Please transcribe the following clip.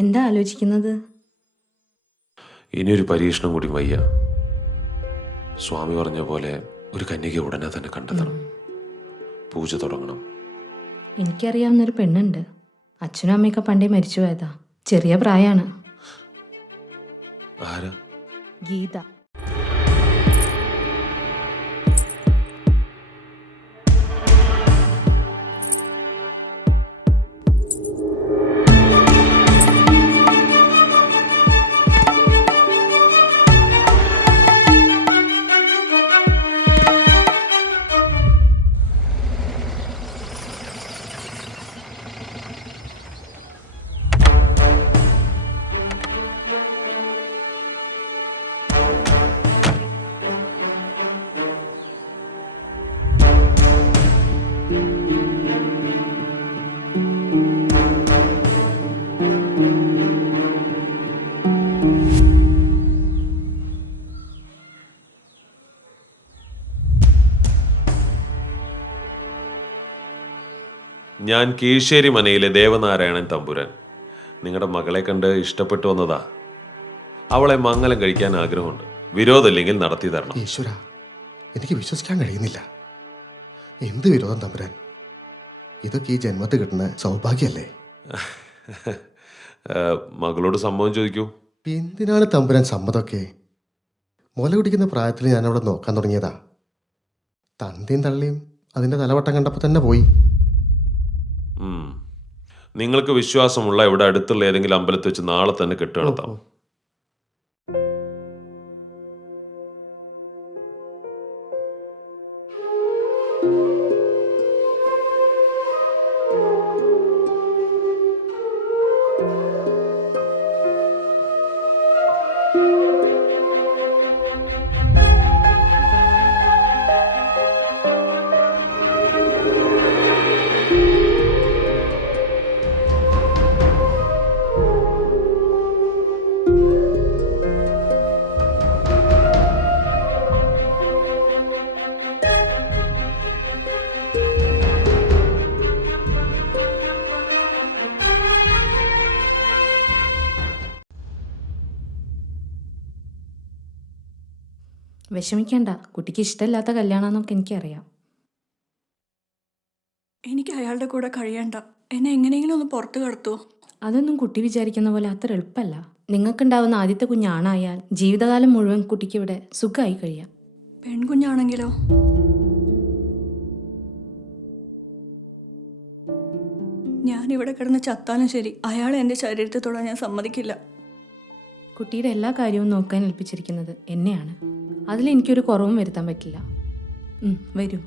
എന്താ ആലോചിക്കുന്നത്? ഇനിയൊരു പരീക്ഷണം കൂടി വയ്യ. സ്വാമി പറഞ്ഞ പോലെ ഒരു കന്യക ഉടനെ തന്നെ കണ്ടെത്തണം. പൂജ തുടങ്ങണം. എനിക്കറിയാവുന്നൊരു പെണ്ണുണ്ട്. അച്ഛനും അമ്മയൊക്കെ പണ്ടേ മരിച്ചു പോയതാ. ചെറിയ പ്രായമാണ്. ആരാ? ഗീത. ഞാൻ കീഴ്ശ്ശേരി മനയിലെ ദേവനാരായണൻ തമ്പുരാൻ. നിങ്ങളുടെ മകളെ കണ്ട് ഇഷ്ടപ്പെട്ടു വന്നതാ. അവളെ മംഗലം കഴിക്കാൻ ആഗ്രഹമുണ്ട്. വിരോധമില്ലെങ്കിൽ നടത്തി തരണം. ഈശ്വര, എനിക്ക് വിശ്വസിക്കാൻ കഴിയുന്നില്ല. എന്ത് വിരോധം തമ്പുരാൻ? ഇതൊക്കെ ഈ ജന്മത്ത് കിട്ടുന്ന സൗഭാഗ്യല്ലേ? മകളോട് സമ്മതം ചോദിക്കൂ. എന്തിനാണ് തമ്പുരാൻ സമ്മതമൊക്കെ? മുല കുടിക്കുന്ന പ്രായത്തിൽ ഞാൻ അവിടെ നോക്കാൻ തുടങ്ങിയതാ. തന്തയും തള്ളിയും അതിൻ്റെ തലവട്ടം കണ്ടപ്പോൾ തന്നെ പോയി. നിങ്ങൾക്ക് വിശ്വാസമുള്ള ഇവിടെ അടുത്തുള്ള ഏതെങ്കിലും അമ്പലത്തിൽ വെച്ച് നാളെ തന്നെ കെട്ട് നടത്താം. വിഷമിക്കണ്ട. കുട്ടിക്ക് ഇഷ്ടമില്ലാത്ത കല്യാണമെന്നൊക്കെ എനിക്കറിയാം. എനിക്ക് അയാളുടെ കൂടെ കഴിയണ്ട. എന്നെ എങ്ങനെയെങ്കിലും ഒന്ന് പുറത്ത് കടത്തുമോ? അതൊന്നും കുട്ടി വിചാരിക്കുന്ന പോലെ അത്ര എളുപ്പമല്ല. നിങ്ങൾക്കുണ്ടാവുന്ന ആദ്യത്തെ കുഞ്ഞാണായാൽ ജീവിതകാലം മുഴുവൻ കുട്ടിക്ക് ഇവിടെ സുഖമായി കഴിയാം. പെൺകുഞ്ഞാണെങ്കിലോ? ഞാനിവിടെ കിടന്ന് ചത്താലും ശരി, അയാളെ എൻ്റെ ശരീരത്തിൽ തൊടാൻ ഞാൻ സമ്മതിക്കില്ല. കുട്ടിയുടെ എല്ലാ കാര്യവും നോക്കാൻ ഏൽപ്പിച്ചിരിക്കുന്നത് എന്നെയാണ്. അതിലെനിക്കൊരു കുറവും വരുത്താൻ പറ്റില്ല. വരൂ.